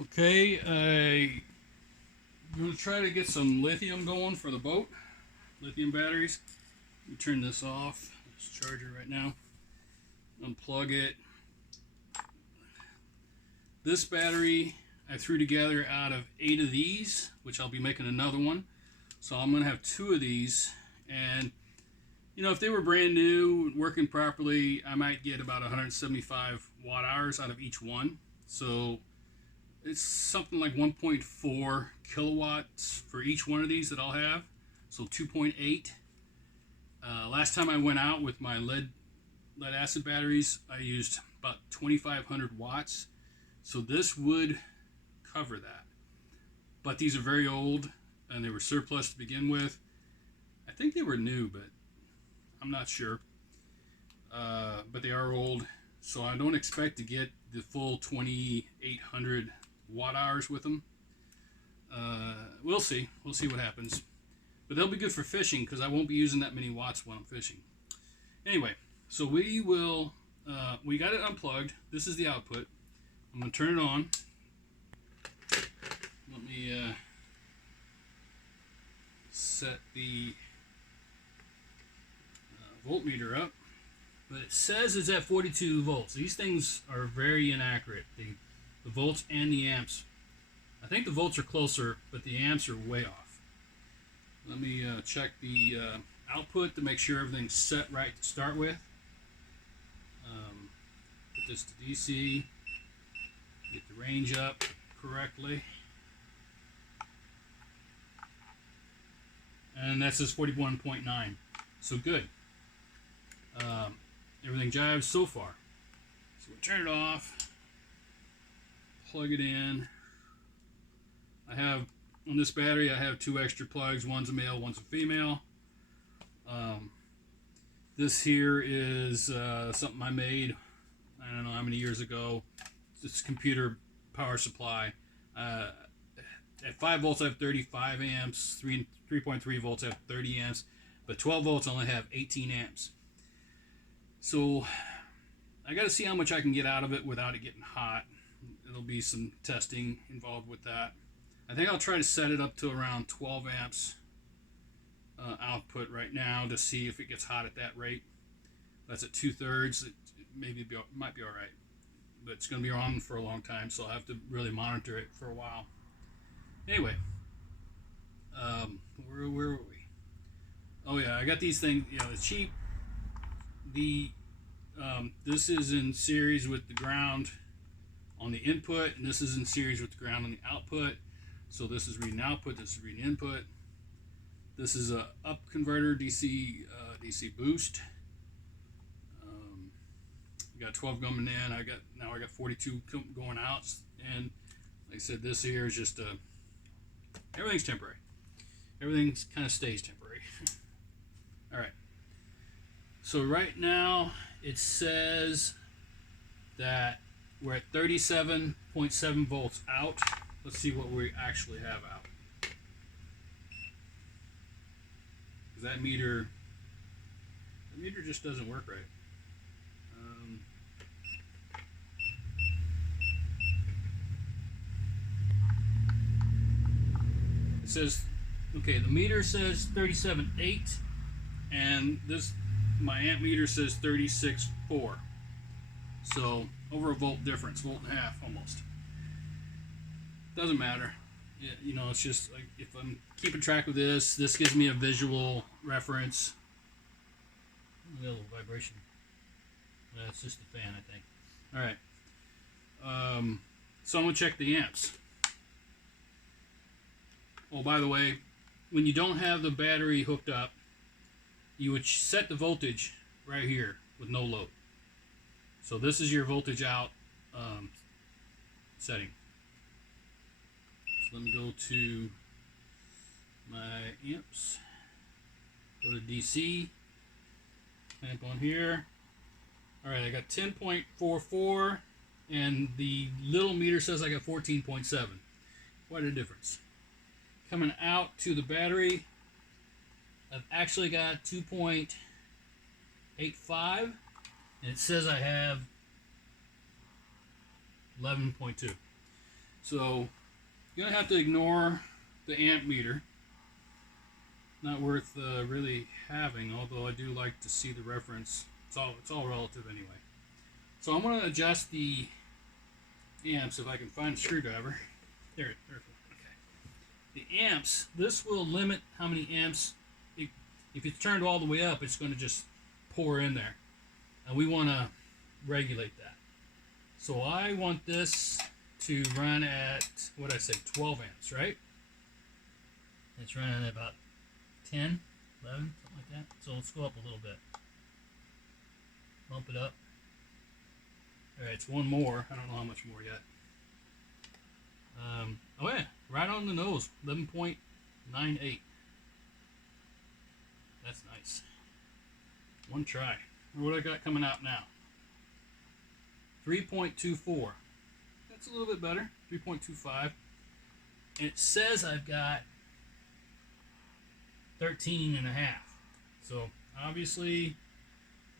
Okay, I'm going to try to get some lithium going for the boat. Lithium batteries. Let me turn this off. This charger right now. Unplug it. This battery I threw together out of 8 of these, which I'll be making another one. So I'm going to have 2 of these. And, if they were brand new, working properly, I might get about 175 watt hours out of each one. So it's something like 1.4 kilowatts for each one of these that I'll have. So 2.8. Last time I went out with my lead acid batteries, I used about 2,500 watts. So this would cover that. But these are very old, and they were surplus to begin with. I think they were new, but I'm not sure. But they are old, so I don't expect to get the full 2,800 watt hours with them. We'll see. We'll see what happens. But they'll be good for fishing because I won't be using that many watts when I'm fishing. Anyway, so we got it unplugged. This is the output. I'm going to turn it on. Let me set the voltmeter up. But it says it's at 42 volts. These things are very inaccurate. The volts and the amps. I think the volts are closer, but the amps are way off. Let me check the output to make sure everything's set right to start with. Put this to DC. Get the range up correctly. And that says 41.9. So good. Everything jives so far. So we'll turn it off. Plug it in. On this battery, I have 2 extra plugs. One's a male, one's a female. This here is something I made, I don't know how many years ago. It's computer power supply. At 5 volts, I have 35 amps. 3.3 volts, I have 30 amps. But 12 volts, I only have 18 amps. So I got to see how much I can get out of it without it getting hot. There'll be some testing involved with that. I think I'll try to set it up to around 12 amps output right now to see if it gets hot at that rate. That's at 2/3. It might be all right, but it's going to be on for a long time, so I'll have to really monitor it for a while. Anyway, where were we? Oh yeah, I got these things. The cheap. This is in series with the ground on the input, and this is in series with the ground on the output. So this is reading output, this is reading input. This is a up converter, DC boost. I got 12 coming in. I got 42 going out, and like I said, this here is just everything's temporary. Everything kind of stays temporary. All right. So right now it says that we're at 37.7 volts out. Let's see what we actually have out. Because that meter just doesn't work right. It says, okay, the meter says 37.8, and my amp meter says 36.4. So over a volt difference, volt and a half almost. Doesn't matter. It's just like if I'm keeping track of this gives me a visual reference. A little vibration. That's just the fan, I think. All right. So I'm gonna check the amps. Oh, by the way, when you don't have the battery hooked up, you would set the voltage right here with no load. So this is your voltage out setting. So let me go to my amps. Go to DC. Amp on here. All right, I got 10.44, and the little meter says I got 14.7. Quite a difference. Coming out to the battery, I've actually got 2.85, and it says I have 11.2. So you're going to have to ignore the amp meter. Not worth really having, although I do like to see the reference. It's all relative anyway. So I'm going to adjust the amps if I can find a screwdriver. There. Okay. The amps, this will limit how many amps. If it's turned all the way up, it's going to just pour in there. And we want to regulate that. So I want this to run at, what did I say, 12 amps, right? It's running at about 10, 11, something like that. So let's go up a little bit. Bump it up. Alright, it's one more. I don't know how much more yet. Oh yeah, right on the nose. 11.98. That's nice. One try. What I got coming out now? 3.24. That's a little bit better. 3.25. And it says I've got 13 and a half. So obviously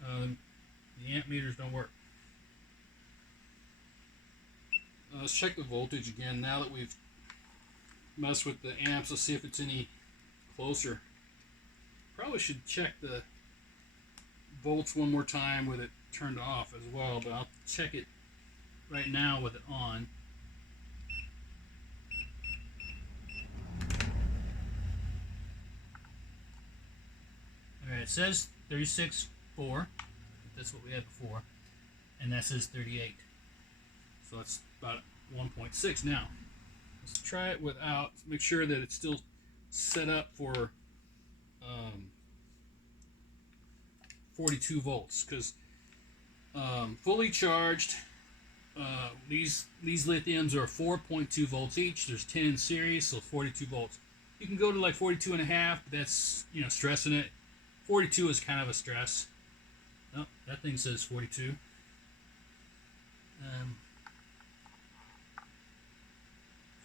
the amp meters don't work. Let's check the voltage again now that we've messed with the amps. Let's see if it's any closer. Probably should check the volts one more time with it turned off as well, but I'll check it right now with it on. Alright, it says 36.4. That's what we had before. And that says 38. So that's about 1.6 now. Let's try it without, make sure that it's still set up for 42 volts, because fully charged, these lithiums are 4.2 volts each. There's 10 in series, so 42 volts. You can go to like 42 and a half, but that's, stressing it. 42 is kind of a stress. Oh, that thing says 42.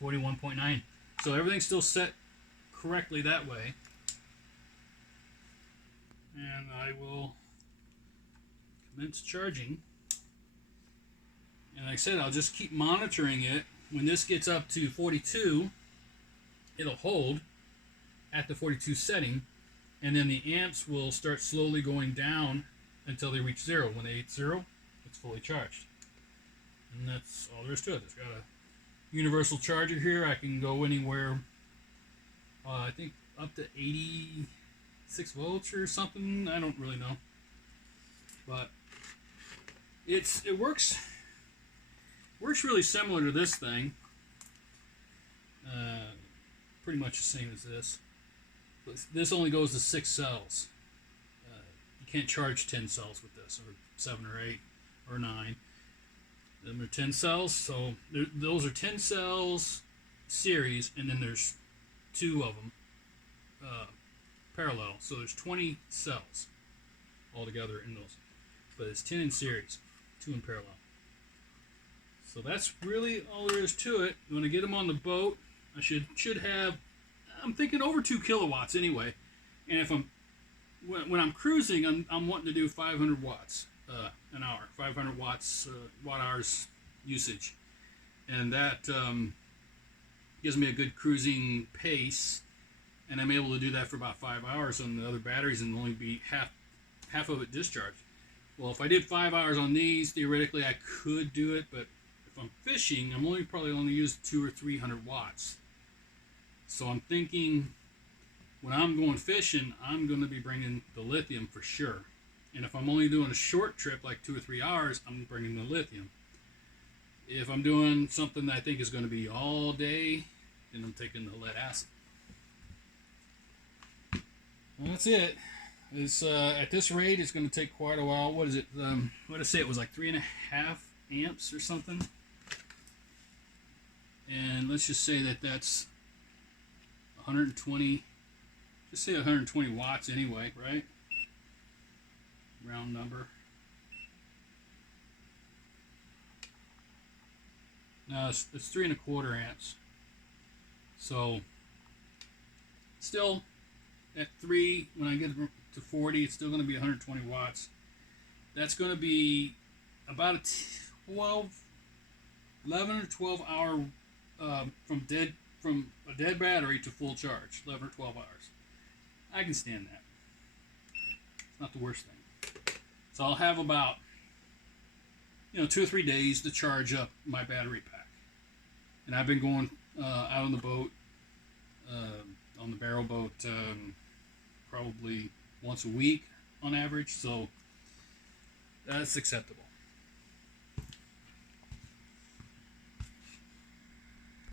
41.9. So everything's still set correctly that way. And I will commence charging. And like I said, I'll just keep monitoring it. When this gets up to 42, it'll hold at the 42 setting. And then the amps will start slowly going down until they reach 0. When they hit 0, it's fully charged. And that's all there is to it. It's got a universal charger here. I can go anywhere, I think up to 86 volts or something. I don't really know. But it works really similar to this thing. Pretty much the same as this. But this only goes to 6 cells. You can't charge 10 cells with this, or 7 or 8 or 9. Them are 10 cells, so those are 10 cells series, and then there's 2 of them parallel. So there's 20 cells altogether in those. But it's 10 in series, 2 in parallel. So that's really all there is to it. When I get them on the boat, I should have, I'm thinking over 2 kilowatts anyway. And if when I'm cruising, I'm wanting to do 500 watts an hour, 500 watts watt hours usage, and that gives me a good cruising pace, and I'm able to do that for about 5 hours on the other batteries and only be half of it discharged. Well, if I did 5 hours on these, theoretically I could do it, but if I'm fishing, I'm probably only use 200 or 300 watts. So I'm thinking when I'm going fishing, I'm going to be bringing the lithium for sure. And if I'm only doing a short trip, like 2 or 3 hours, I'm bringing the lithium. If I'm doing something that I think is going to be all day, then I'm taking the lead acid. Well, that's it. It's at this rate, it's going to take quite a while. What is it? What did I say? It was like 3.5 amps or something. And let's just say that's 120. Just say 120 watts anyway, right? Round number. No, it's 3.25 amps. So still at 3, when I get to 40, it's still going to be 120 watts. That's going to be about a 11 or 12 hour from a dead battery to full charge, 11 or 12 hours. I can stand that. It's not the worst thing. So I'll have about 2 or 3 days to charge up my battery pack. And I've been going out on the boat, on the barrel boat, probably once a week on average. So that's acceptable.